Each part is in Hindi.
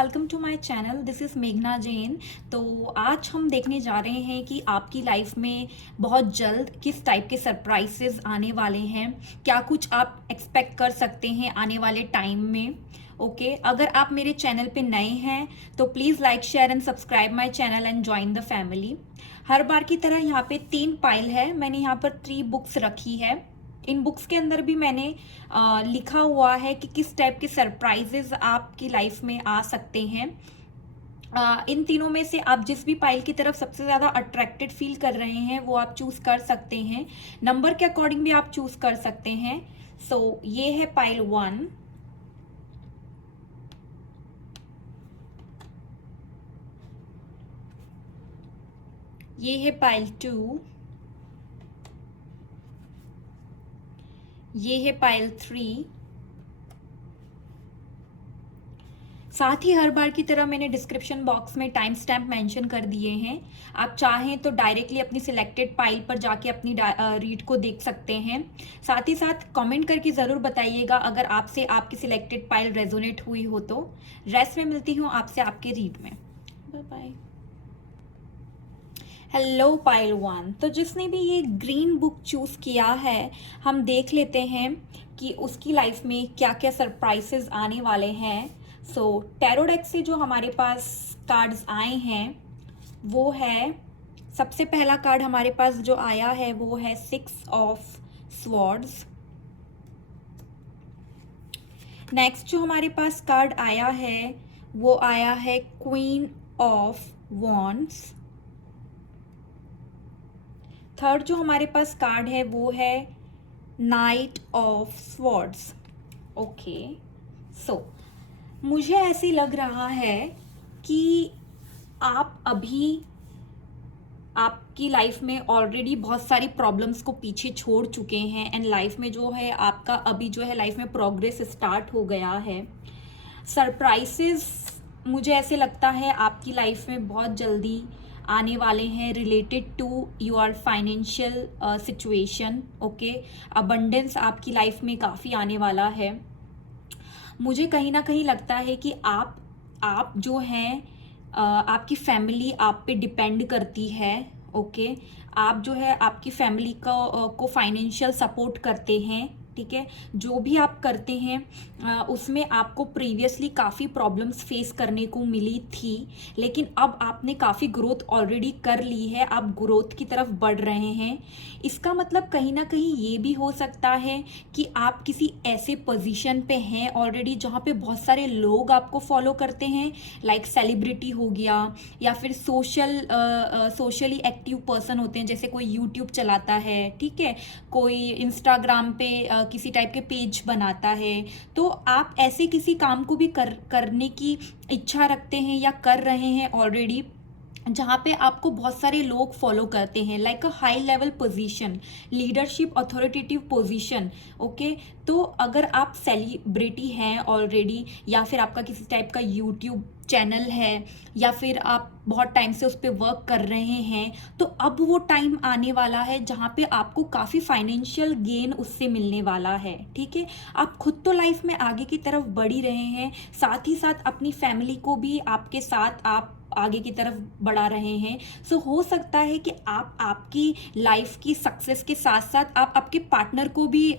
Welcome to my channel. This is मेघना जैन। तो आज हम देखने जा रहे हैं कि आपकी लाइफ में बहुत जल्द किस टाइप के सरप्राइजेस आने वाले हैं, क्या कुछ आप एक्सपेक्ट कर सकते हैं आने वाले टाइम में। ओके अगर आप मेरे चैनल पे नए हैं तो please like share and subscribe my channel and join the family. हर बार की तरह यहाँ पे 3 पाइल है, मैंने यहाँ पर 3 बुक्स रखी है। इन बुक्स के अंदर भी मैंने लिखा हुआ है कि किस टाइप के सरप्राइजेज आपकी लाइफ में आ सकते हैं। इन तीनों में से आप जिस भी पाइल की तरफ सबसे ज़्यादा अट्रैक्टेड फील कर रहे हैं वो आप चूज़ कर सकते हैं। नंबर के अकॉर्डिंग भी आप चूज़ कर सकते हैं। सो ये है पाइल 1, ये है पाइल 2, ये है पाइल 3। साथ ही हर बार की तरह मैंने डिस्क्रिप्शन बॉक्स में टाइम स्टैम्प मेंशन कर दिए हैं। आप चाहें तो डायरेक्टली अपनी सिलेक्टेड पाइल पर जाके अपनी रीड को देख सकते हैं। साथ ही साथ कमेंट करके ज़रूर बताइएगा अगर आपसे आपकी सिलेक्टेड पाइल रेजोनेट हुई हो तो। रेस्ट में मिलती हूँ आपसे आपके रीड में। Bye bye. Hello pile 1। तो जिसने भी ये ग्रीन बुक चूज़ किया है, हम देख लेते हैं कि उसकी लाइफ में क्या क्या सरप्राइजेस आने वाले हैं। सो टैरो डेक से जो हमारे पास कार्ड्स आए हैं वो है, सबसे पहला कार्ड हमारे पास जो आया है वो है 6 ऑफ स्वॉर्ड्स। नेक्स्ट जो हमारे पास कार्ड आया है वो आया है क्वीन ऑफ वॉन्ड्स। थर्ड जो हमारे पास कार्ड है वो है night of swords. Okay so मुझे ऐसे लग रहा है कि आप अभी आपकी लाइफ में ऑलरेडी बहुत सारी प्रॉब्लम्स को पीछे छोड़ चुके हैं एंड लाइफ में जो है आपका अभी जो है लाइफ में प्रोग्रेस स्टार्ट हो गया है। सरप्राइजेस मुझे ऐसे लगता है आपकी लाइफ में बहुत जल्दी आने वाले हैं related to your financial situation. Okay abundance आपकी लाइफ में काफ़ी आने वाला है। मुझे कहीं ना कहीं लगता है कि आप जो हैं आपकी फैमिली आप पे डिपेंड करती है। ओके आप जो है आपकी फैमिली को फाइनेंशियल सपोर्ट करते हैं। ठीक है जो भी आप करते हैं उसमें आपको प्रीवियसली काफ़ी प्रॉब्लम्स फेस करने को मिली थी, लेकिन अब आपने काफ़ी ग्रोथ ऑलरेडी कर ली है, आप ग्रोथ की तरफ बढ़ रहे हैं। इसका मतलब कहीं ना कहीं ये भी हो सकता है कि आप किसी ऐसे पोजीशन पे हैं ऑलरेडी जहाँ पे बहुत सारे लोग आपको फॉलो करते हैं, लाइक सेलिब्रिटी हो गया या फिर सोशली एक्टिव पर्सन होते हैं, जैसे कोई यूट्यूब चलाता है, ठीक है, कोई इंस्टाग्राम पे किसी टाइप के पेज बनाता है। तो आप ऐसे किसी काम को भी करने की इच्छा रखते हैं या कर रहे हैं ऑलरेडी, जहाँ पे आपको बहुत सारे लोग फॉलो करते हैं, like a high level position, leadership, authoritative position. Okay तो अगर आप सेलिब्रिटी हैं ऑलरेडी या फिर आपका किसी टाइप का यूट्यूब चैनल है या फिर आप बहुत टाइम से उस पर वर्क कर रहे हैं, तो अब वो टाइम आने वाला है जहाँ पे आपको काफ़ी फाइनेंशियल गेन उससे मिलने वाला है। ठीक है आप खुद तो लाइफ में आगे की तरफ बढ़ ही रहे हैं, साथ ही साथ अपनी फैमिली को भी आपके साथ आप आगे की तरफ बढ़ा रहे हैं। सो हो सकता है कि आप आपकी लाइफ की सक्सेस के साथ साथ आप आपके पार्टनर को भी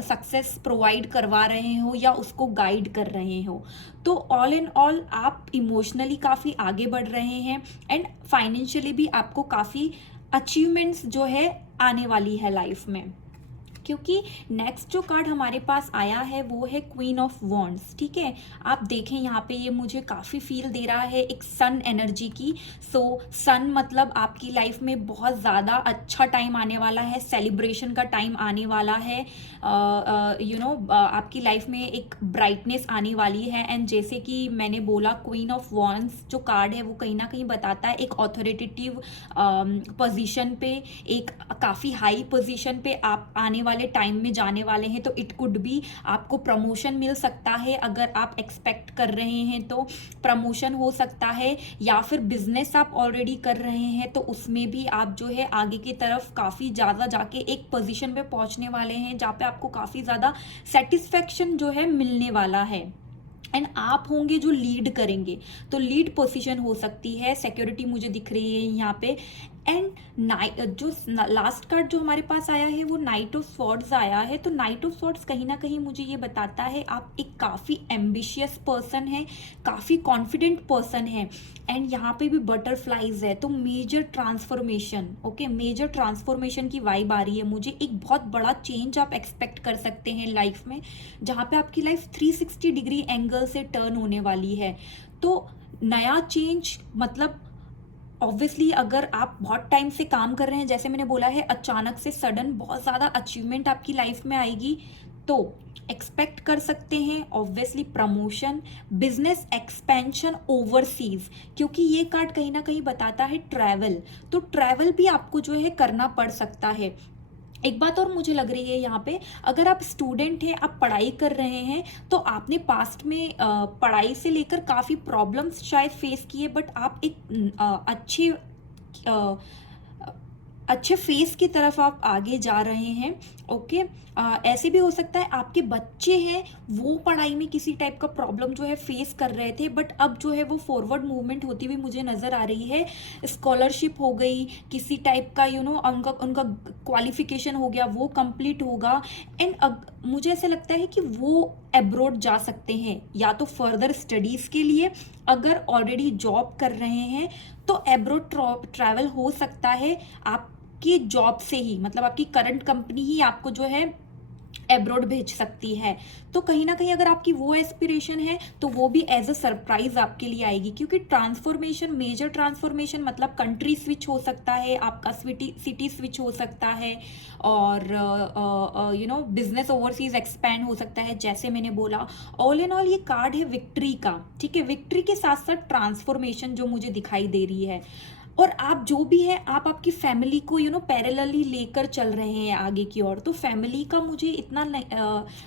सक्सेस प्रोवाइड करवा रहे हो या उसको गाइड कर रहे हो। तो ऑल इन ऑल आप इमोशनली काफ़ी आगे बढ़ रहे हैं एंड फाइनेंशियली भी आपको काफ़ी अचीवमेंट्स जो है आने वाली है लाइफ में। क्योंकि नेक्स्ट जो कार्ड हमारे पास आया है वो है क्वीन ऑफ वॉन्ड्स। ठीक है आप देखें यहाँ पे ये मुझे काफ़ी फील दे रहा है एक सन एनर्जी की। सो सन मतलब आपकी लाइफ में बहुत ज़्यादा अच्छा टाइम आने वाला है, सेलिब्रेशन का टाइम आने वाला है, आपकी लाइफ में एक ब्राइटनेस आने वाली है। एंड जैसे कि मैंने बोला क्वीन ऑफ वॉन्ड्स जो कार्ड है वो कहीं ना कहीं बताता है एक ऑथोरिटेटिव पोजीशन पे, एक काफ़ी हाई पोजीशन पे आप आने वाले टाइम में जाने वाले हैं। तो इट कुड बी आपको प्रमोशन मिल सकता है, अगर आप एक्सपेक्ट कर रहे हैं तो प्रमोशन हो सकता है, या फिर बिजनेस आप ऑलरेडी कर रहे हैं तो उसमें भी आप जो है आगे की तरफ काफ़ी ज़्यादा जाके एक पोजीशन पे पहुंचने वाले हैं जहाँ पे आपको काफ़ी ज़्यादा सेटिस्फेक्शन जो है मिलने वाला है। एंड आप होंगे जो लीड करेंगे, तो लीड पोजीशन हो सकती है, सिक्योरिटी मुझे दिख रही है यहाँ पे। एंड नाइट, जो लास्ट कार्ड जो हमारे पास आया है वो नाइट ऑफ स्वॉर्ड्स आया है। तो नाइट ऑफ स्वॉर्ड्स कहीं ना कहीं मुझे ये बताता है आप एक काफ़ी एम्बिशियस पर्सन है, काफ़ी कॉन्फिडेंट पर्सन है। एंड यहाँ पे भी बटरफ्लाइज है, तो major transformation, okay, major transformation की वाइब आ रही है मुझे। एक बहुत बड़ा चेंज आप एक्सपेक्ट कर सकते हैं लाइफ में, जहाँ पे आपकी लाइफ 360 डिग्री एंगल से टर्न होने वाली है। तो नया चेंज मतलब ऑब्वियसली अगर आप बहुत टाइम से काम कर रहे हैं, जैसे मैंने बोला है, अचानक से सडन बहुत ज़्यादा अचीवमेंट आपकी लाइफ में आएगी, तो एक्सपेक्ट कर सकते हैं obviously promotion, business expansion overseas, क्योंकि ये कार्ड कहीं ना कहीं बताता है ट्रैवल। तो ट्रैवल भी आपको जो है करना पड़ सकता है। एक बात और मुझे लग रही है यहाँ पे, अगर आप स्टूडेंट हैं, आप पढ़ाई कर रहे हैं, तो आपने पास्ट में पढ़ाई से लेकर काफ़ी प्रॉब्लम्स शायद फेस किए, बट आप एक अच्छे फेस की तरफ आप आगे जा रहे हैं। ओके, ऐसे भी हो सकता है आपके बच्चे हैं, वो पढ़ाई में किसी टाइप का प्रॉब्लम जो है फेस कर रहे थे, बट अब जो है वो फॉरवर्ड मूवमेंट होती हुई मुझे नज़र आ रही है। स्कॉलरशिप हो गई किसी टाइप का, उनका उनका क्वालिफिकेशन हो गया, वो कंप्लीट होगा। एंड अब मुझे ऐसा लगता है कि वो अब्रॉड जा सकते हैं, या तो फर्दर स्टडीज़ के लिए, अगर ऑलरेडी जॉब कर रहे हैं तो अब्रॉड ट्रैवल हो सकता है आपकी जॉब से ही, मतलब आपकी करंट कंपनी ही आपको जो है एब्रॉड भेज सकती है। तो कहीं ना कहीं अगर आपकी वो एस्पिरेशन है तो वो भी एज अ सरप्राइज आपके लिए आएगी, क्योंकि ट्रांसफॉर्मेशन, मेजर ट्रांसफॉर्मेशन मतलब कंट्री स्विच हो सकता है, आपका सिटी स्विच हो सकता है, और बिजनेस ओवरसीज एक्सपैंड हो सकता है, जैसे मैंने बोला। ऑल इन ऑल ये कार्ड है विक्ट्री का, ठीक है, विक्ट्री के साथ साथ ट्रांसफॉर्मेशन जो मुझे दिखाई दे रही है। और आप जो भी है, आप आपकी फैमिली को पैरेलली लेकर चल रहे हैं आगे की ओर। तो फैमिली का मुझे इतना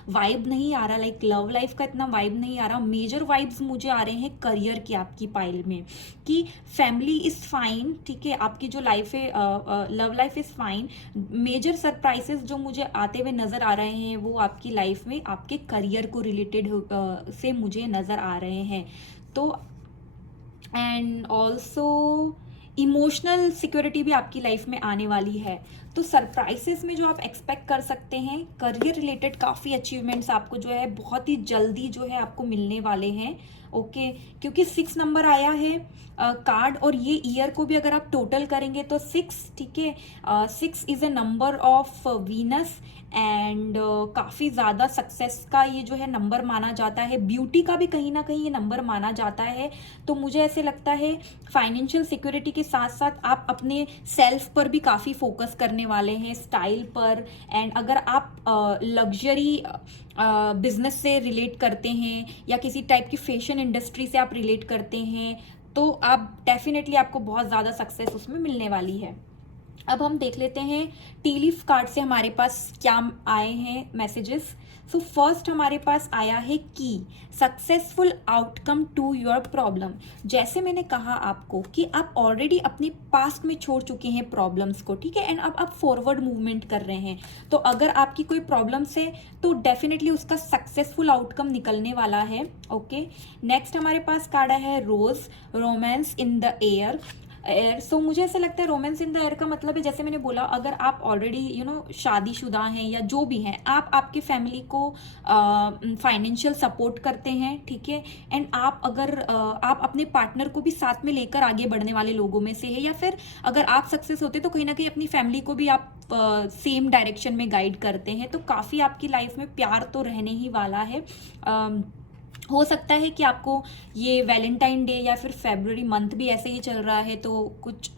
वाइब नहीं आ रहा, लाइक लव लाइफ का इतना वाइब नहीं आ रहा। मेजर वाइब्स मुझे आ रहे हैं करियर की आपकी पाइल में, कि फैमिली इज़ फाइन, ठीक है, आपकी जो लाइफ है, love life is fine. Major surprises जो मुझे आते हुए नज़र आ रहे हैं वो आपकी लाइफ में आपके करियर को रिलेटेड से मुझे नज़र आ रहे हैं। तो एंड ऑल्सो इमोशनल सिक्योरिटी भी आपकी लाइफ में आने वाली है। तो सरप्राइजेस में जो आप एक्सपेक्ट कर सकते हैं, करियर रिलेटेड काफ़ी अचीवमेंट्स आपको जो है बहुत ही जल्दी जो है आपको मिलने वाले हैं। ओके, क्योंकि 6 नंबर आया है कार्ड, और ये ईयर को भी अगर आप टोटल करेंगे तो 6, ठीक है, 6 is a number of Venus, and काफ़ी ज़्यादा सक्सेस का ये जो है नंबर माना जाता है, ब्यूटी का भी कहीं ना कहीं ये नंबर माना जाता है। तो मुझे ऐसे लगता है फाइनेंशियल सिक्योरिटी के साथ साथ आप अपने सेल्फ पर भी काफ़ी फोकस करने वाले हैं, स्टाइल पर। एंड अगर आप लग्जरी बिजनेस से रिलेट करते हैं, या किसी टाइप की फैशन इंडस्ट्री से आप रिलेट करते हैं, तो आप डेफिनेटली आपको बहुत ज़्यादा सक्सेस उसमें मिलने वाली है। अब हम देख लेते हैं टी लीफ कार्ड से हमारे पास क्या आए हैं मैसेजेस। सो फर्स्ट हमारे पास आया है की successful outcome to your problem. जैसे मैंने कहा आपको कि आप ऑलरेडी अपने पास्ट में छोड़ चुके हैं प्रॉब्लम्स को, ठीक है, एंड अब आप फॉरवर्ड मूवमेंट कर रहे हैं। तो अगर आपकी कोई प्रॉब्लम्स है तो डेफिनेटली उसका सक्सेसफुल आउटकम निकलने वाला है। ओके, नेक्स्ट हमारे पास कार्ड है रोज, रोमांस इन द एयर। सो मुझे ऐसा लगता है रोमांस इन द एयर का मतलब है, जैसे मैंने बोला, अगर आप ऑलरेडी शादीशुदा हैं या जो भी हैं, आप आपकी फैमिली को फाइनेंशियल सपोर्ट करते हैं, ठीक है, एंड आप अगर आप अपने पार्टनर को भी साथ में लेकर आगे बढ़ने वाले लोगों में से है, या फिर अगर आप सक्सेस होते तो कहीं ना कहीं अपनी फैमिली को भी आप सेम डायरेक्शन में गाइड करते हैं। तो काफ़ी आपकी लाइफ में प्यार तो रहने ही वाला है। हो सकता है कि आपको ये वैलेंटाइन डे या फिर फेब्रुअरी मंथ भी ऐसे ही चल रहा है, तो कुछ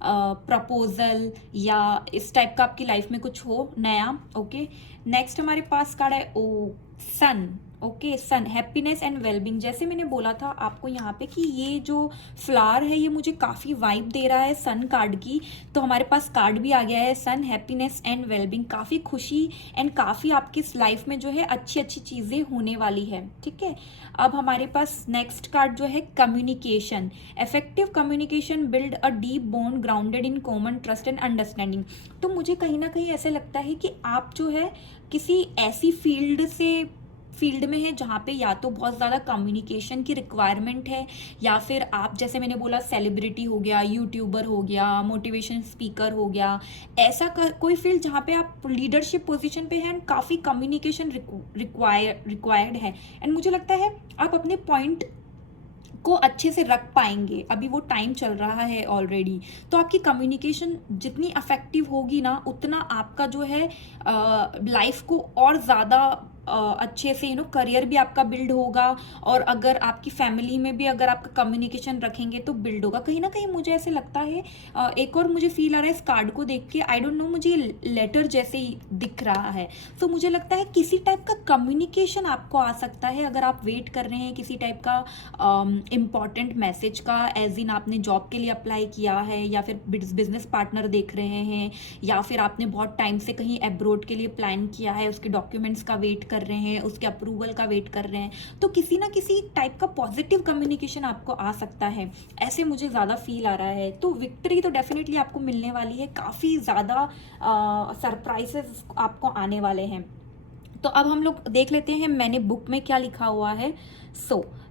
प्रपोजल या इस टाइप का आपकी लाइफ में कुछ हो नया। ओके, नेक्स्ट हमारे पास कार्ड है oh sun. Okay, sun, happiness and wellbeing. जैसे मैंने बोला था आपको यहाँ पे कि ये जो फ्लावर है ये मुझे काफ़ी वाइब दे रहा है सन कार्ड की, तो हमारे पास कार्ड भी आ गया है सन, हैप्पीनेस एंड वेलबींग। काफ़ी खुशी एंड काफ़ी आपकी लाइफ में जो है अच्छी अच्छी चीज़ें होने वाली है, ठीक है। अब हमारे पास नेक्स्ट कार्ड जो है communication, effective communication build a deep bond grounded in common trust and understanding. तो मुझे कहीं ना कहीं ऐसे लगता है कि आप जो है किसी ऐसी फील्ड से फील्ड में हैं जहाँ पे या तो बहुत ज़्यादा कम्युनिकेशन की रिक्वायरमेंट है, या फिर आप जैसे मैंने बोला सेलिब्रिटी हो गया, यूट्यूबर हो गया, मोटिवेशन स्पीकर हो गया, ऐसा कोई फील्ड जहाँ पे आप लीडरशिप पोजीशन पे हैं, काफ़ी कम्युनिकेशन रिक्वायर्ड है। एंड मुझे लगता है आप अपने पॉइंट को अच्छे से रख पाएंगे, अभी वो टाइम चल रहा है ऑलरेडी। तो आपकी कम्युनिकेशन जितनी अफेक्टिव होगी ना, उतना आपका जो है लाइफ को और ज़्यादा अच्छे से करियर भी आपका बिल्ड होगा, और अगर आपकी फैमिली में भी अगर आपका कम्युनिकेशन रखेंगे तो बिल्ड होगा। कहीं ना कहीं मुझे ऐसे लगता है, एक और मुझे फील आ रहा है इस कार्ड को देख के, आई डोंट नो, मुझे लेटर जैसे ही दिख रहा है। तो मुझे लगता है किसी टाइप का कम्युनिकेशन आपको आ सकता है, अगर आप वेट कर रहे हैं किसी टाइप का इम्पॉर्टेंट मैसेज का, एज इन आपने जॉब के लिए अप्लाई किया है, या फिर बिजनेस पार्टनर देख रहे हैं, या फिर आपने बहुत टाइम से कहीं अब्रॉड के लिए प्लान किया है, उसके डॉक्यूमेंट्स का वेट कर रहे हैं, उसके अप्रूवल का वेट कर रहे हैं, तो किसी ना किसी टाइप का पॉजिटिव कम्युनिकेशन आपको आ सकता है, ऐसे मुझे ज़्यादा फील आ रहा है। तो विक्ट्री तो डेफिनेटली आपको मिलने वाली है, काफ़ी ज़्यादा सरप्राइजेस आपको आने वाले हैं। तो अब हम लोग देख लेते हैं मैंने बुक में क्या लिखा हुआ है।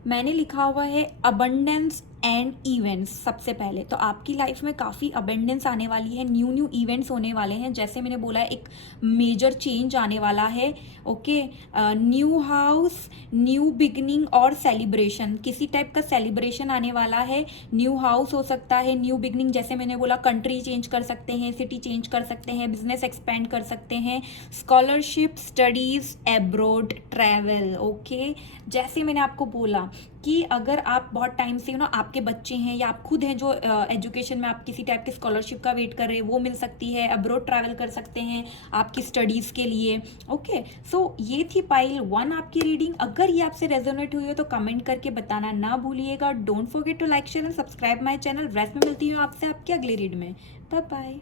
मैंने लिखा हुआ है अबंडेंस एंड इवेंट्स। सबसे पहले तो आपकी लाइफ में काफ़ी अबंडेंस आने वाली है, न्यू इवेंट्स होने वाले हैं, जैसे मैंने बोला एक मेजर चेंज आने वाला है। Okay, new house, new beginning और सेलिब्रेशन, किसी टाइप का सेलिब्रेशन आने वाला है। न्यू हाउस हो सकता है, न्यू बिगनिंग जैसे मैंने बोला कंट्री चेंज कर सकते हैं, सिटी चेंज कर सकते हैं, बिजनेस एक्सपेंड कर सकते हैं, scholarship, studies, abroad, travel. Okay, जैसे मैंने आपको बोला कि अगर आप बहुत टाइम से आपके बच्चे हैं या आप खुद हैं जो एजुकेशन में आप किसी टाइप की स्कॉलरशिप का वेट कर रहे हैं, वो मिल सकती है, अब्रॉड ट्रैवल कर सकते हैं आपकी स्टडीज़ के लिए। ओके, सो ये थी पाइल 1 आपकी रीडिंग। अगर ये आपसे रेजोनेट हुई हो तो कमेंट करके बताना ना भूलिएगा। Don't forget to like, share and subscribe my channel. Rest में मिलती हूँ आपसे आपकी अगली रीड में। Bye bye.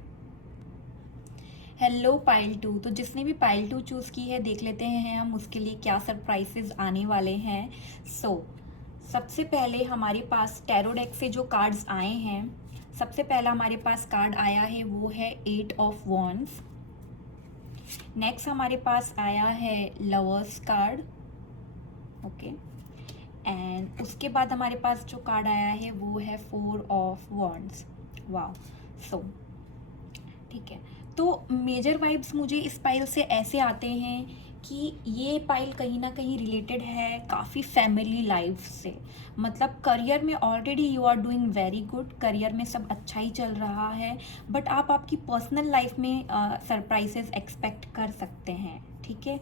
हेलो पाइल 2, तो जिसने भी पाइल 2 चूज़ की है, देख लेते हैं हम उसके लिए क्या सरप्राइजेज आने वाले हैं। सबसे पहले हमारे पास टैरो डेक से जो कार्ड्स आए हैं, सबसे पहला हमारे पास कार्ड आया है वो है 8 ऑफ वॉन्ड्स। नेक्स्ट हमारे पास आया है लवर्स कार्ड। ओके, एंड उसके बाद हमारे पास जो कार्ड आया है वो है 4 ऑफ वॉन्ड्स। वाह, ठीक है। तो मेजर वाइब्स मुझे इस पाइल से ऐसे आते हैं कि ये पाइल कहीं ना कहीं रिलेटेड है काफ़ी फैमिली लाइफ से। मतलब करियर में already you are doing very good, career में सब अच्छा ही चल रहा है, बट आप आपकी पर्सनल लाइफ में सरप्राइजेस एक्सपेक्ट कर सकते हैं। ठीक है,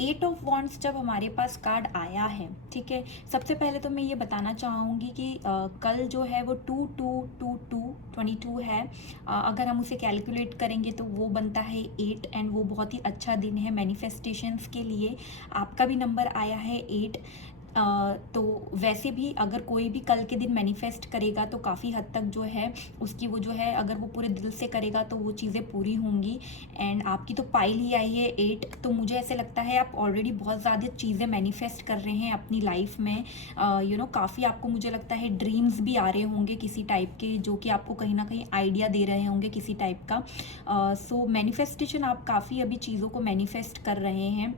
8 ऑफ वॉन्ड्स जब हमारे पास कार्ड आया है, ठीक है, सबसे पहले तो मैं ये बताना चाहूँगी कि कल जो है वो 22 है। अगर हम उसे कैलकुलेट करेंगे तो वो बनता है 8, एंड वो बहुत ही अच्छा दिन है मैनिफेस्टेशंस के लिए। आपका भी नंबर आया है 8। तो वैसे भी अगर कोई भी कल के दिन मैनिफेस्ट करेगा तो काफ़ी हद तक जो है उसकी वो जो है, अगर वो पूरे दिल से करेगा तो वो चीज़ें पूरी होंगी। एंड आपकी तो पाइल ही आई है 8, तो मुझे ऐसे लगता है आप ऑलरेडी बहुत ज़्यादा चीज़ें मैनिफेस्ट कर रहे हैं अपनी लाइफ में। काफ़ी आपको मुझे लगता है ड्रीम्स भी आ रहे होंगे किसी टाइप के, जो कि आपको कहीं ना कहीं आइडिया दे रहे होंगे किसी टाइप का। मैनिफेस्टेशन आप काफ़ी अभी चीज़ों को मैनिफेस्ट कर रहे हैं।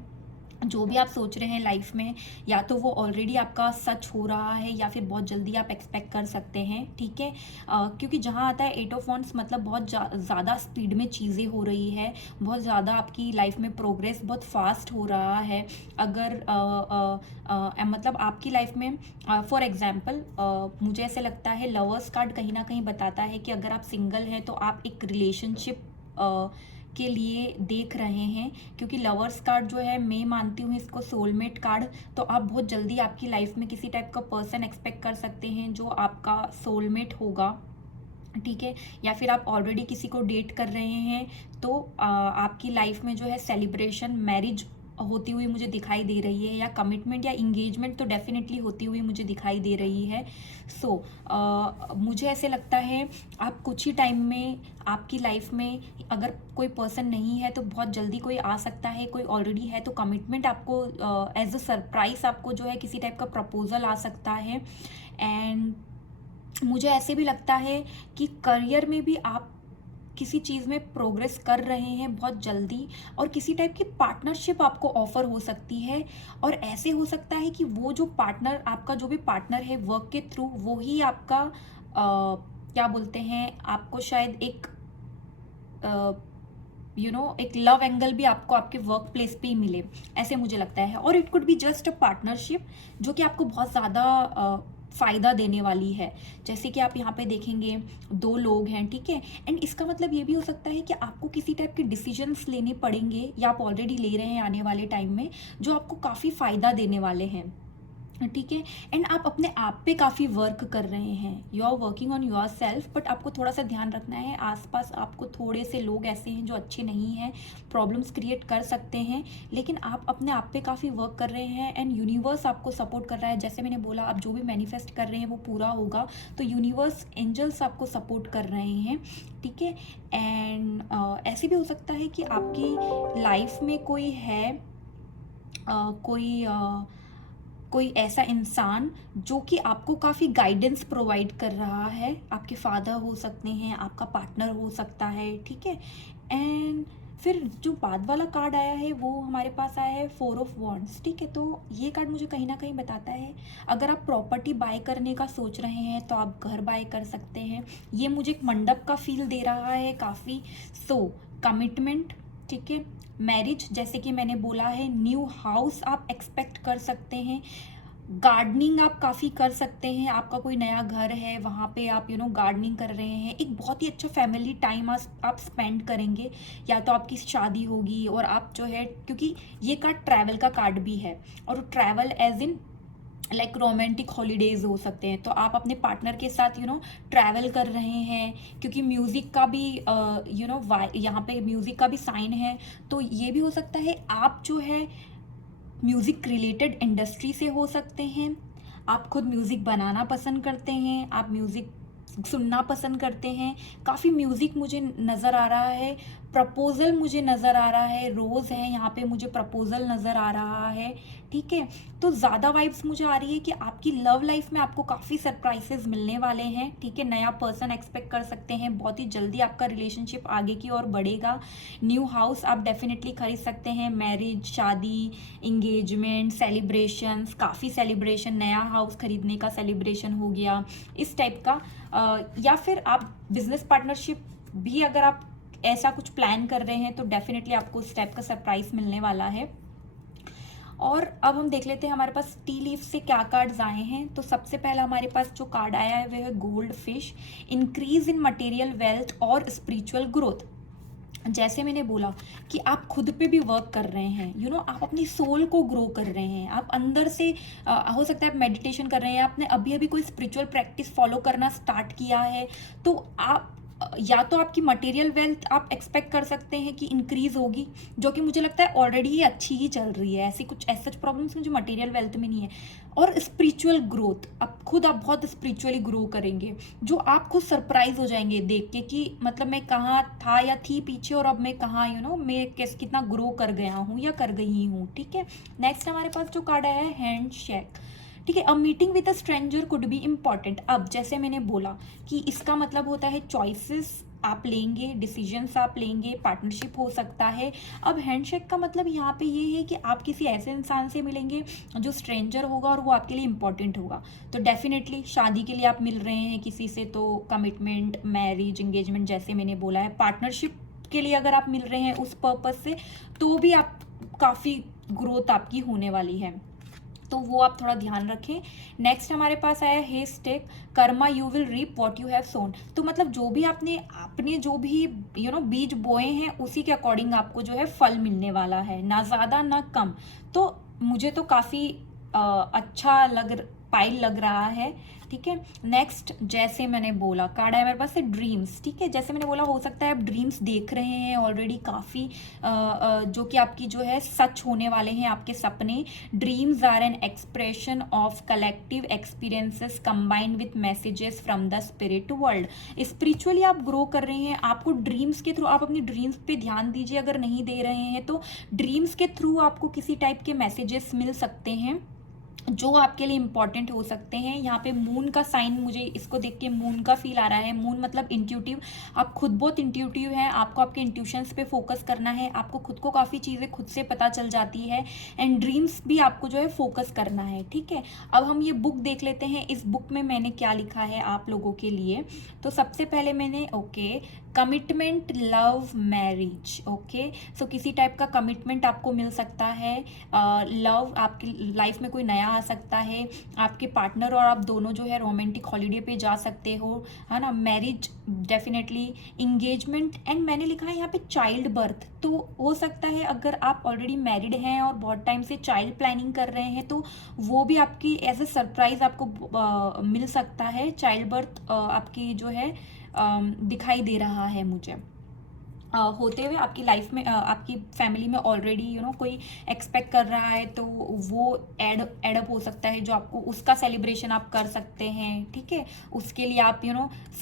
जो भी आप सोच रहे हैं लाइफ में, या तो वो ऑलरेडी आपका सच हो रहा है या फिर बहुत जल्दी आप एक्सपेक्ट कर सकते हैं। ठीक है, क्योंकि जहाँ आता है 8 ऑफ वॉन्ड्स, मतलब बहुत ज़्यादा स्पीड में चीज़ें हो रही है, बहुत ज़्यादा आपकी लाइफ में प्रोग्रेस बहुत फास्ट हो रहा है। अगर मतलब आपकी लाइफ में फॉर एग्जांपल मुझे ऐसे लगता है लवर्स कार्ड कहीं ना कहीं बताता है कि अगर आप सिंगल हैं तो आप एक रिलेशनशिप के लिए देख रहे हैं, क्योंकि लवर्स कार्ड जो है मैं मानती हूँ इसको सोलमेट कार्ड। तो आप बहुत जल्दी आपकी लाइफ में किसी टाइप का पर्सन एक्सपेक्ट कर सकते हैं जो आपका सोलमेट होगा। ठीक है, या फिर आप ऑलरेडी किसी को डेट कर रहे हैं तो आपकी लाइफ में जो है सेलिब्रेशन, मैरिज होती हुई मुझे दिखाई दे रही है, या कमिटमेंट या इंगेजमेंट तो डेफिनेटली होती हुई मुझे दिखाई दे रही है। मुझे ऐसे लगता है आप कुछ ही टाइम में आपकी लाइफ में अगर कोई पर्सन नहीं है तो बहुत जल्दी कोई आ सकता है, कोई ऑलरेडी है तो कमिटमेंट आपको एज अ सरप्राइज आपको जो है किसी टाइप का प्रपोजल आ सकता है। एंड मुझे ऐसे भी लगता है कि करियर में भी आप किसी चीज़ में प्रोग्रेस कर रहे हैं बहुत जल्दी, और किसी टाइप की पार्टनरशिप आपको ऑफर हो सकती है। और ऐसे हो सकता है कि वो जो पार्टनर, आपका जो भी पार्टनर है वर्क के थ्रू, वो ही आपका क्या बोलते हैं, आपको शायद एक एक लव एंगल भी आपको आपके वर्क प्लेस पे ही मिले, ऐसे मुझे लगता है। और it could be just a partnership जो कि आपको बहुत ज़्यादा फ़ायदा देने वाली है। जैसे कि आप यहाँ पे देखेंगे 2 लोग हैं, ठीक है, एंड इसका मतलब ये भी हो सकता है कि आपको किसी टाइप के डिसीजंस लेने पड़ेंगे, या आप ऑलरेडी ले रहे हैं आने वाले टाइम में, जो आपको काफ़ी फ़ायदा देने वाले हैं, ठीक है। एंड आप अपने आप पे काफ़ी वर्क कर रहे हैं, you are working on yourself, but आपको थोड़ा सा ध्यान रखना है, आसपास आपको थोड़े से लोग ऐसे हैं जो अच्छे नहीं हैं, प्रॉब्लम्स क्रिएट कर सकते हैं, लेकिन आप अपने आप पे काफ़ी वर्क कर रहे हैं एंड यूनिवर्स आपको सपोर्ट कर रहा है। जैसे मैंने बोला, आप जो भी मैनिफेस्ट कर रहे हैं वो पूरा होगा, तो यूनिवर्स एंजल्स आपको सपोर्ट कर रहे हैं, ठीक है। एंड ऐसे भी हो सकता है कि आपकी लाइफ में कोई है, कोई ऐसा इंसान जो कि आपको काफ़ी गाइडेंस प्रोवाइड कर रहा है, आपके फादर हो सकते हैं, आपका पार्टनर हो सकता है, ठीक है। एंड फिर जो बाद वाला कार्ड आया है वो हमारे पास आया है 4 ऑफ वॉन्ड्स, ठीक है। तो ये कार्ड मुझे कहीं ना कहीं बताता है, अगर आप प्रॉपर्टी बाय करने का सोच रहे हैं तो आप घर बाय कर सकते हैं। ये मुझे एक मंडप का फील दे रहा है काफ़ी। सो कमिटमेंट, ठीक है, मैरिज, जैसे कि मैंने बोला है, न्यू हाउस आप एक्सपेक्ट कर सकते हैं, गार्डनिंग आप काफ़ी कर सकते हैं, आपका कोई नया घर है वहाँ पे आप गार्डनिंग कर रहे हैं, एक बहुत ही अच्छा फैमिली टाइम आप स्पेंड करेंगे, या तो आपकी शादी होगी और आप जो है, क्योंकि ये कार्ड ट्रैवल का कार्ड भी है, और travel as in like romantic holidays हो सकते हैं, तो आप अपने पार्टनर के साथ ट्रैवल कर रहे हैं, क्योंकि म्यूज़िक का भी यहाँ पे म्यूज़िक का भी साइन है, तो ये भी हो सकता है आप जो है म्यूज़िक रिलेटेड इंडस्ट्री से हो सकते हैं, आप खुद म्यूज़िक बनाना पसंद करते हैं, आप म्यूज़िक सुनना पसंद करते हैं, काफ़ी म्यूज़िक मुझे नज़र आ रहा है, प्रपोज़ल मुझे नज़र आ रहा है, रोज़ है यहाँ पे, मुझे प्रपोज़ल नज़र आ रहा है, ठीक है। तो ज़्यादा वाइब्स मुझे आ रही है कि आपकी लव लाइफ में आपको काफ़ी सरप्राइजेस मिलने वाले हैं, ठीक है। नया पर्सन एक्सपेक्ट कर सकते हैं, बहुत ही जल्दी आपका रिलेशनशिप आगे की ओर बढ़ेगा। न्यू हाउस आप डेफिनेटली खरीद सकते हैं, मैरिज, शादी, इंगेजमेंट, सेलिब्रेशंस, काफ़ी सेलिब्रेशन, नया हाउस खरीदने का सेलिब्रेशन हो गया, इस टाइप का। या फिर आप बिजनेस पार्टनरशिप भी अगर आप ऐसा कुछ प्लान कर रहे हैं तो डेफिनेटली आपको उस टाइप का सरप्राइज मिलने वाला है। और अब हम देख लेते हैं हमारे पास टी लीफ से क्या कार्ड्स आए हैं। तो सबसे पहला हमारे पास जो कार्ड आया है वह है gold fish, increase in material wealth और स्पिरिचुअल ग्रोथ। जैसे मैंने बोला कि आप खुद पे भी वर्क कर रहे हैं, आप अपनी सोल को ग्रो कर रहे हैं, आप अंदर से हो सकता है आप मेडिटेशन कर रहे हैं, आपने अभी अभी कोई स्पिरिचुअल प्रैक्टिस फॉलो करना स्टार्ट किया है, तो आप या तो आपकी मटेरियल वेल्थ आप एक्सपेक्ट कर सकते हैं कि इंक्रीज होगी, जो कि मुझे लगता है ऑलरेडी ही अच्छी ही चल रही है, ऐसी कुछ ऐसा प्रॉब्लम्स जो मटेरियल वेल्थ में नहीं है। और स्पिरिचुअल ग्रोथ, आप बहुत स्पिरिचुअली ग्रो करेंगे, जो आप खुद सरप्राइज हो जाएंगे देख के कि मतलब मैं कहाँ था या थी पीछे और अब मैं कहाँ मैं कैसे कितना ग्रो कर गया हूँ या कर गई हूँ, ठीक है। नेक्स्ट हमारे पास जो कार्ड आया है हैंड शेक, ठीक है। A meeting with a stranger could be important. अब जैसे मैंने बोला कि इसका मतलब होता है चॉइसेस आप लेंगे, डिसीजंस आप लेंगे, पार्टनरशिप हो सकता है। अब हैंडशेक का मतलब यहाँ पे ये है कि आप किसी ऐसे इंसान से मिलेंगे जो स्ट्रेंजर होगा और वो आपके लिए इम्पॉर्टेंट होगा। तो डेफिनेटली शादी के लिए आप मिल रहे हैं किसी से, तो कमिटमेंट, मैरिज, एंगेजमेंट जैसे मैंने बोला है। पार्टनरशिप के लिए अगर आप मिल रहे हैं उस पर्पस से, तो भी आप काफ़ी ग्रोथ आपकी होने वाली है, तो वो आप थोड़ा ध्यान रखें। नेक्स्ट हमारे पास आया हे स्टेक, karma you will reap what you have sown. तो मतलब जो भी आपने जो भी बीज बोए हैं उसी के अकॉर्डिंग आपको जो है फल मिलने वाला है, ना ज़्यादा ना कम। तो मुझे तो काफ़ी अच्छा पाइल लग रहा है, ठीक है। नेक्स्ट जैसे मैंने बोला कार्ड है मेरे पास से ड्रीम्स, ठीक है। जैसे मैंने बोला हो सकता है आप ड्रीम्स देख रहे हैं ऑलरेडी काफ़ी, जो कि आपकी जो है सच होने वाले हैं आपके सपने। Dreams are an expression of collective experiences combined with messages from the spirit world. Spiritually आप ग्रो कर रहे हैं, आपको ड्रीम्स के थ्रू, आप अपनी ड्रीम्स पे ध्यान दीजिए, अगर नहीं दे रहे हैं तो ड्रीम्स के थ्रू आपको किसी टाइप के मैसेजेस मिल सकते हैं, जो आपके लिए इम्पॉर्टेंट हो सकते हैं। यहाँ पे मून का साइन, मुझे इसको देख के मून का फील आ रहा है। मून मतलब इंट्यूटिव, आप खुद बहुत इंट्यूटिव हैं, आपको आपके इंट्यूशंस पे फोकस करना है, आपको खुद को काफ़ी चीज़ें खुद से पता चल जाती है, एंड ड्रीम्स भी आपको जो है फोकस करना है, ठीक है। अब हम ये बुक देख लेते हैं, इस बुक में मैंने क्या लिखा है आप लोगों के लिए। तो सबसे पहले मैंने कमिटमेंट, लव, मैरिज। ओके, सो किसी टाइप का कमिटमेंट आपको मिल सकता है, लव आपकी लाइफ में कोई नया आ सकता है, आपके पार्टनर और आप दोनों जो है रोमांटिक हॉलीडे पे जा सकते हो, है ना। मैरिज डेफिनेटली, इंगेजमेंट, एंड मैंने लिखा है यहाँ पे चाइल्ड बर्थ। तो हो सकता है अगर आप ऑलरेडी मैरिड हैं और बहुत टाइम से चाइल्ड प्लानिंग कर रहे हैं तो वो भी आपकी एज ए सरप्राइज आपको मिल सकता है। चाइल्ड बर्थ आपकी जो है दिखाई दे रहा है मुझे होते हुए आपकी लाइफ में, आपकी फैमिली में ऑलरेडी कोई एक्सपेक्ट कर रहा है, तो वो एडअप हो सकता है, जो आपको उसका सेलिब्रेशन आप कर सकते हैं, ठीक है। उसके लिए आप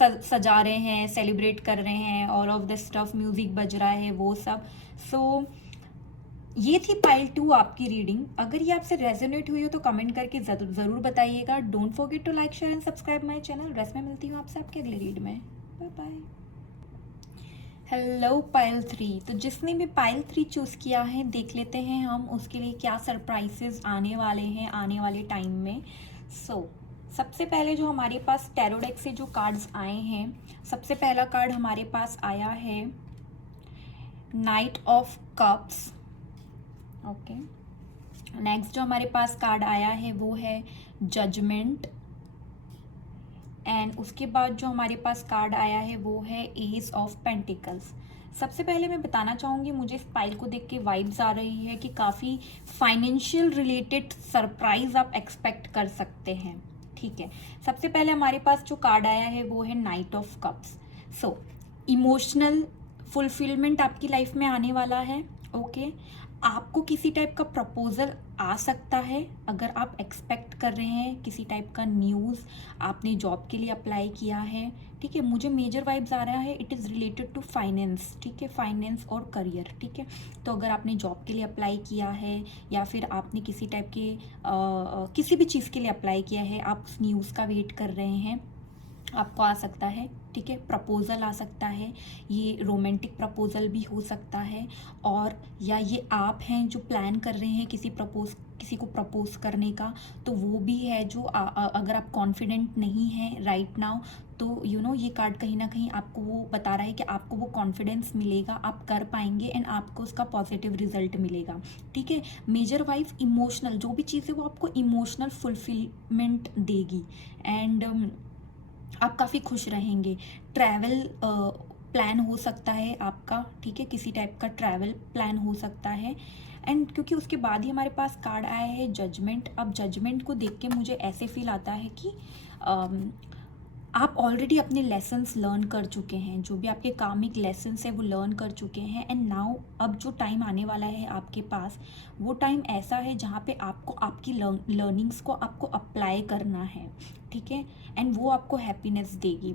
सजा रहे हैं, सेलिब्रेट कर रहे हैं, all of the stuff, music बज रहा है, वो सब। सो ये थी पाइल 2 आपकी रीडिंग। अगर ये आपसे रेजोनेट हुई हो तो कमेंट करके ज़रूर बताइएगा। Don't forget to like, share and subscribe my channel. Rest में मिलती हूँ आपसे आपके अगले रीड में। Bye bye. Hello pile 3। तो जिसने भी पाइल 3 चूज़ किया है, देख लेते हैं हम उसके लिए क्या सरप्राइजेस आने वाले हैं आने वाले टाइम में। सबसे पहले जो हमारे पास टैरो डेक से जो कार्ड्स आए हैं, सबसे पहला कार्ड हमारे पास आया है night of cups. Okay, next जो हमारे पास कार्ड आया है वो है जजमेंट, एंड उसके बाद जो हमारे पास कार्ड आया है वो है एस ऑफ पेंटिकल्स। सबसे पहले मैं बताना चाहूँगी, मुझे इस पाइल को देख के वाइब्स आ रही है कि काफ़ी फाइनेंशियल रिलेटेड सरप्राइज आप एक्सपेक्ट कर सकते हैं, ठीक है। सबसे पहले हमारे पास जो कार्ड आया है वो है night of cups. Emotional fulfilment आपकी लाइफ में आने वाला है। ओके, आपको किसी टाइप का प्रपोजल आ सकता है, अगर आप एक्सपेक्ट कर रहे हैं किसी टाइप का न्यूज़, आपने जॉब के लिए अप्लाई किया है, ठीक है। मुझे मेजर वाइब्स आ रहा है, it is related to finance, ठीक है, फाइनेंस और करियर, ठीक है। तो अगर आपने जॉब के लिए अप्लाई किया है या फिर आपने किसी टाइप के किसी भी चीज़ के लिए अप्लाई किया है, आप उस न्यूज़ का वेट कर रहे हैं, आपको आ सकता है, ठीक है। प्रपोजल आ सकता है, ये रोमांटिक प्रपोजल भी हो सकता है, और या ये आप हैं जो प्लान कर रहे हैं किसी को प्रपोज करने का, तो वो भी है। जो अगर आप कॉन्फिडेंट नहीं हैं राइट नाउ, तो ये कार्ड कहीं ना कहीं आपको वो बता रहा है कि आपको वो कॉन्फिडेंस मिलेगा, आप कर पाएंगे, एंड आपको उसका पॉजिटिव रिजल्ट मिलेगा, ठीक है। मेजर वाइज इमोशनल जो भी चीज़ है वो आपको इमोशनल फुलफिलमेंट देगी, एंड आप काफ़ी खुश रहेंगे। ट्रैवल प्लान हो सकता है आपका, ठीक है, किसी टाइप का ट्रैवल प्लान हो सकता है। एंड क्योंकि उसके बाद ही हमारे पास कार्ड आया है जजमेंट। अब जजमेंट को देख के मुझे ऐसे फील आता है कि आप ऑलरेडी अपने लेसन्स लर्न कर चुके हैं, जो भी आपके कामिक लेसन्स है वो लर्न कर चुके हैं, एंड नाउ अब जो टाइम आने वाला है आपके पास, वो टाइम ऐसा है जहाँ पे आपको आपकी लर्निंग्स को आपको अप्लाई करना है, ठीक है, एंड वो आपको हैप्पीनेस देगी।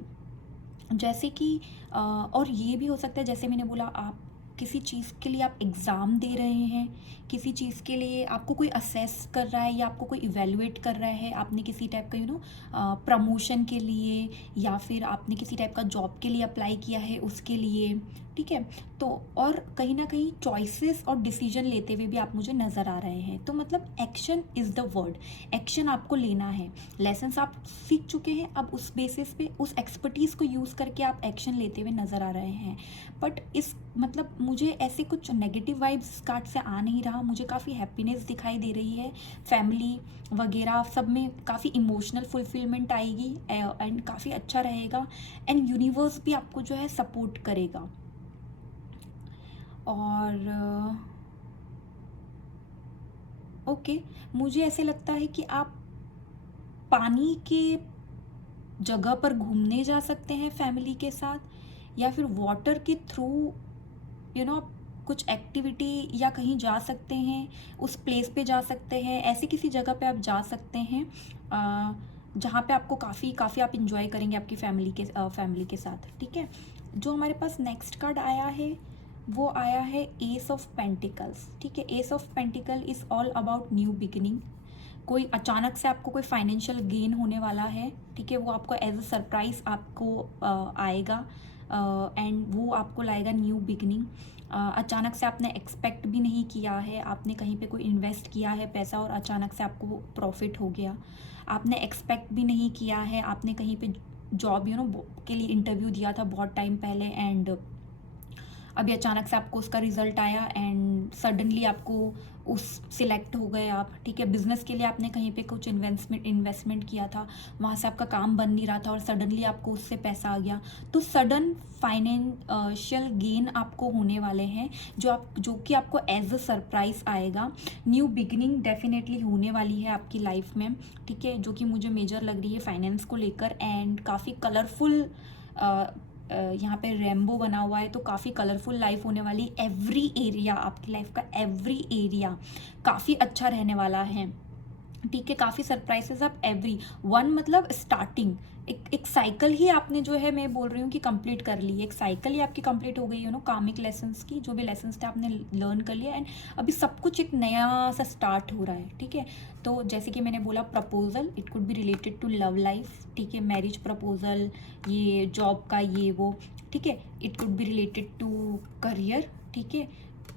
जैसे कि और ये भी हो सकता है, जैसे मैंने बोला, आप किसी चीज़ के लिए आप एग्ज़ाम दे रहे हैं, किसी चीज़ के लिए आपको कोई असेस कर रहा है या आपको कोई इवेलुएट कर रहा है, आपने किसी टाइप का प्रमोशन के लिए या फिर आपने किसी टाइप का जॉब के लिए अप्लाई किया है उसके लिए, ठीक है। तो और कहीं ना कहीं चॉइसेस और डिसीजन लेते हुए भी आप मुझे नज़र आ रहे हैं, तो मतलब action is the word, action आपको लेना है। लेसन्स आप सीख चुके हैं, अब उस बेसिस पे उस एक्सपर्टीज़ को यूज़ करके आप एक्शन लेते हुए नज़र आ रहे हैं। बट इस मतलब मुझे ऐसे कुछ नेगेटिव वाइब्स कार्ड से आ नहीं रहा, मुझे काफ़ी हैप्पीनेस दिखाई दे रही है, फैमिली वगैरह सब में काफ़ी इमोशनल फुलफिलमेंट आएगी, एंड काफ़ी अच्छा रहेगा, एंड यूनिवर्स भी आपको जो है सपोर्ट करेगा। और ओके, मुझे ऐसे लगता है कि आप पानी के जगह पर घूमने जा सकते हैं फैमिली के साथ, या फिर वाटर के थ्रू आप कुछ एक्टिविटी या कहीं जा सकते हैं, उस प्लेस पे जा सकते हैं, ऐसी किसी जगह पे आप जा सकते हैं जहाँ पे आपको काफ़ी आप इंजॉय करेंगे आपकी फैमिली के साथ, ठीक है। जो हमारे पास नेक्स्ट कार्ड आया है वो आया है एस ऑफ पेंटिकल्स, ठीक है। S of pentacle is all about new beginning. कोई अचानक से आपको कोई फाइनेंशियल गेन होने वाला है, ठीक है, वो आपको एज अ सरप्राइज आपको आएगा एंड वो आपको लाएगा न्यू बिगनिंग। अचानक से आपने एक्सपेक्ट भी नहीं किया है, आपने कहीं पे कोई इन्वेस्ट किया है पैसा और अचानक से आपको वो प्रॉफिट हो गया। आपने एक्सपेक्ट भी नहीं किया है, आपने कहीं पे जॉब के लिए इंटरव्यू दिया था बहुत टाइम पहले एंड अभी अचानक से आपको उसका रिजल्ट आया एंड सडनली आपको उस सिलेक्ट हो गए आप, ठीक है। बिजनेस के लिए आपने कहीं पे कुछ इन्वेस्टमेंट किया था, वहाँ से आपका काम बन नहीं रहा था और सडनली आपको उससे पैसा आ गया। तो सडन फाइनेंशियल गेन आपको होने वाले हैं जो कि आपको एज अ सरप्राइज आएगा। न्यू बिगिनिंग डेफिनेटली होने वाली है आपकी लाइफ में, ठीक है, जो कि मुझे मेजर लग रही है फाइनेंस को लेकर एंड काफ़ी कलरफुल यहाँ पे रेम्बो बना हुआ है, तो काफ़ी कलरफुल लाइफ होने वाली। एवरी एरिया आपकी लाइफ का एवरी एरिया काफ़ी अच्छा रहने वाला है, ठीक है। काफ़ी सरप्राइजेस आप एवरी वन, मतलब स्टार्टिंग एक साइकिल ही आपने जो है, मैं बोल रही हूँ कि कंप्लीट कर ली, एक साइकिल ही आपकी कंप्लीट हो गई, कार्मिक लेसन्स की, जो भी लेसन्स थे आपने लर्न कर लिया एंड अभी सब कुछ एक नया सा स्टार्ट हो रहा है, ठीक है। तो जैसे कि मैंने बोला proposal, it could be related to love life, ठीक है, मैरिज प्रपोजल, ये जॉब का ये वो, ठीक है। It could be related to career, ठीक है।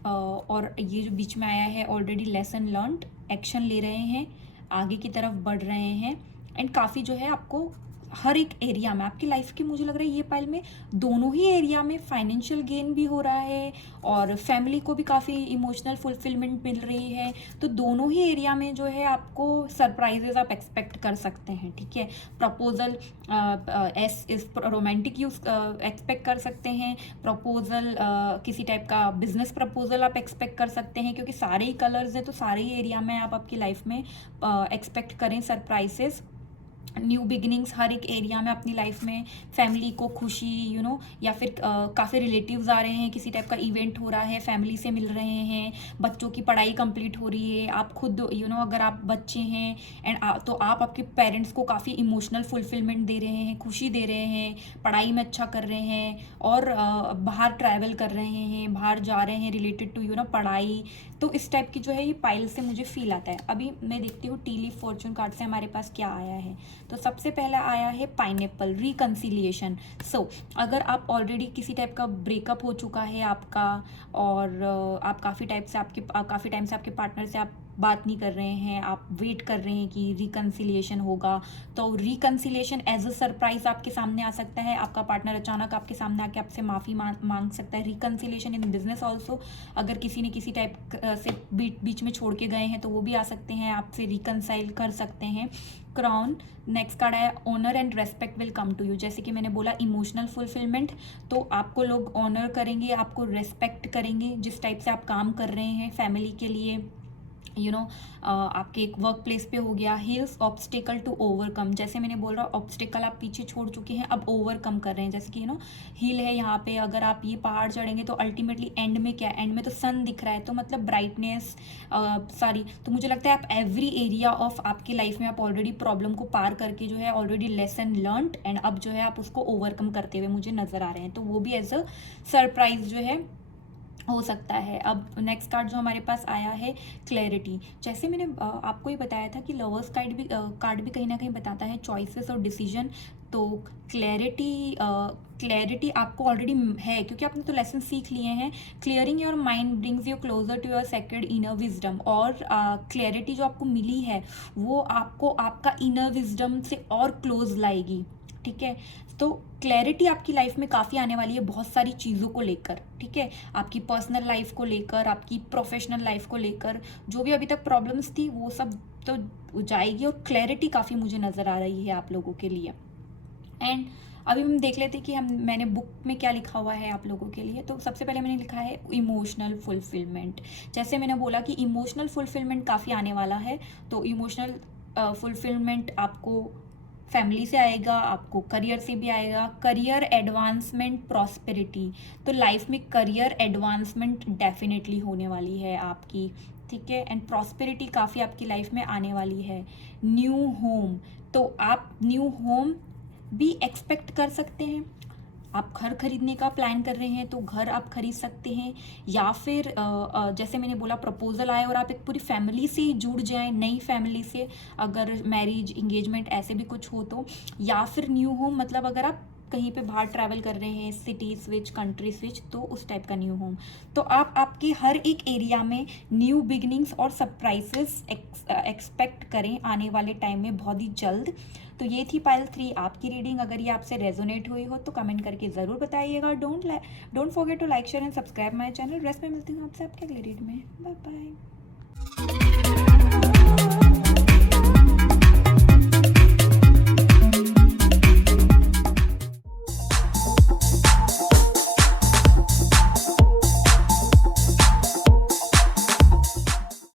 और ये जो बीच में आया है ऑलरेडी लेसन लर्नड, एक्शन ले रहे हैं, आगे की तरफ बढ़ रहे हैं एंड काफ़ी जो है आपको हर एक एरिया में आपकी लाइफ की, मुझे लग रहा है ये पाइल में दोनों ही एरिया में फाइनेंशियल गेन भी हो रहा है और फैमिली को भी काफ़ी इमोशनल फुलफिलमेंट मिल रही है। तो दोनों ही एरिया में जो है आपको सरप्राइजेज आप एक्सपेक्ट कर सकते हैं, ठीक है। प्रपोजल इस रोमांटिक यूज एक्सपेक्ट कर सकते हैं, प्रपोजल किसी टाइप का बिजनेस प्रपोजल आप एक्सपेक्ट कर सकते हैं, क्योंकि सारे ही कलर्स हैं तो सारे ही एरिया में आप आपकी लाइफ में एक्सपेक्ट करें सरप्राइजेस। न्यू बिगिनिंग्स हर एक एरिया में अपनी लाइफ में, फैमिली को खुशी या फिर काफ़ी रिलेटिव्स आ रहे हैं, किसी टाइप का इवेंट हो रहा है, फैमिली से मिल रहे हैं, बच्चों की पढ़ाई कंप्लीट हो रही है, आप खुद अगर आप बच्चे हैं एंड तो आप आपके पेरेंट्स को काफ़ी इमोशनल फुलफिलमेंट दे रहे हैं, खुशी दे रहे हैं, पढ़ाई में अच्छा कर रहे हैं और बाहर ट्रैवल कर रहे हैं, बाहर जा रहे हैं रिलेटेड टू पढ़ाई। तो इस टाइप की जो है ये पाइल से मुझे फील आता है। अभी मैं देखती हूँ टी लीफ फॉर्चून कार्ड से हमारे पास क्या आया है। तो सबसे पहला आया है पाइनएप्पल, रिकंसिलिएशन। सो अगर आप ऑलरेडी किसी टाइप का ब्रेकअप हो चुका है आपका और आप काफ़ी टाइम से आपके पार्टनर से आप बात नहीं कर रहे हैं, आप वेट कर रहे हैं कि रिकंसिलिएशन होगा, तो रिकंसिलिएशन एज अ सरप्राइज आपके सामने आ सकता है। आपका पार्टनर अचानक आपके सामने आके आपसे माफ़ी मांग सकता है। रिकंसिलिएशन इन बिजनेस ऑल्सो, अगर किसी ने किसी टाइप से बीच में छोड़ के गए हैं तो वो भी आ सकते हैं, आपसे रिकंसाइल कर सकते हैं। क्राउन, नेक्स्ट कार्ड है honour and respect will come to you. जैसे कि मैंने बोला इमोशनल फुलफिलमेंट, तो आपको लोग ऑनर करेंगे, आपको रेस्पेक्ट करेंगे जिस टाइप से आप काम कर रहे हैं फैमिली के लिए। आपके एक वर्क प्लेस पे हो गया। हिल्स, ऑब्स्टिकल टू ओवरकम, जैसे मैंने बोल रहा ऑब्स्टिकल आप पीछे छोड़ चुके हैं, अब ओवरकम कर रहे हैं। जैसे कि हिल है यहाँ पे, अगर आप ये पहाड़ चढ़ेंगे तो अल्टीमेटली एंड में क्या, एंड में तो सन दिख रहा है, तो मतलब ब्राइटनेस सारी। तो मुझे लगता है आप एवरी एरिया ऑफ आपकी लाइफ में आप ऑलरेडी प्रॉब्लम को पार करके जो है ऑलरेडी लेसन लर्नड एंड अब जो है आप उसको ओवरकम करते हुए मुझे नजर आ रहे हैं, तो वो भी एज अ सरप्राइज जो है हो सकता है। अब नेक्स्ट कार्ड जो हमारे पास आया है क्लैरिटी। जैसे मैंने आपको ही बताया था कि लवर्स कार्ड भी कहीं ना कहीं बताता है चॉइसेस और डिसीजन। तो क्लैरिटी आपको ऑलरेडी है क्योंकि आपने तो लेसन सीख लिए हैं। Clearing your mind brings you closer to your sacred inner wisdom, और क्लैरिटी जो आपको मिली है वो आपको आपका इनर विजडम से और क्लोज लाएगी, ठीक है। तो क्लैरिटी आपकी लाइफ में काफ़ी आने वाली है बहुत सारी चीज़ों को लेकर, ठीक है। आपकी पर्सनल लाइफ को लेकर, आपकी प्रोफेशनल लाइफ को लेकर, जो भी अभी तक प्रॉब्लम्स थी वो सब तो जाएगी और क्लैरिटी काफ़ी मुझे नज़र आ रही है आप लोगों के लिए। एंड अभी हम देख लेते हैं कि मैंने बुक में क्या लिखा हुआ है आप लोगों के लिए। तो सबसे पहले मैंने लिखा है इमोशनल फुलफिलमेंट। जैसे मैंने बोला कि इमोशनल फुलफिलमेंट काफ़ी आने वाला है, तो इमोशनल फुलफिलमेंट आपको फैमिली से आएगा, आपको करियर से भी आएगा। करियर एडवांसमेंट, प्रॉस्पेरिटी, तो लाइफ में करियर एडवांसमेंट डेफिनेटली होने वाली है आपकी, ठीक है। एंड प्रॉस्पेरिटी काफ़ी आपकी लाइफ में आने वाली है। न्यू होम, तो आप न्यू होम भी एक्सपेक्ट कर सकते हैं। आप घर खरीदने का प्लान कर रहे हैं तो घर आप खरीद सकते हैं, या फिर जैसे मैंने बोला प्रपोजल आए और आप एक पूरी फैमिली से जुड़ जाएं, नई फैमिली से, अगर मैरिज इंगेजमेंट ऐसे भी कुछ हो तो, या फिर न्यू होम, मतलब अगर आप कहीं पे बाहर ट्रैवल कर रहे हैं सिटीज़ विच कंट्रीज विच, तो उस टाइप का न्यू होम। तो आप आपके हर एक एरिया में न्यू बिगनिंग्स और सरप्राइजेस एक्सपेक्ट करें आने वाले टाइम में बहुत ही जल्द। तो ये थी पाइल 3 आपकी रीडिंग। अगर ये आपसे रेजोनेट हुई हो तो कमेंट करके ज़रूर बताइएगा। Don't forget to like share and subscribe my channel. Rest में मिलती हूँ आपसे आपके अगले रीड में। Bye bye.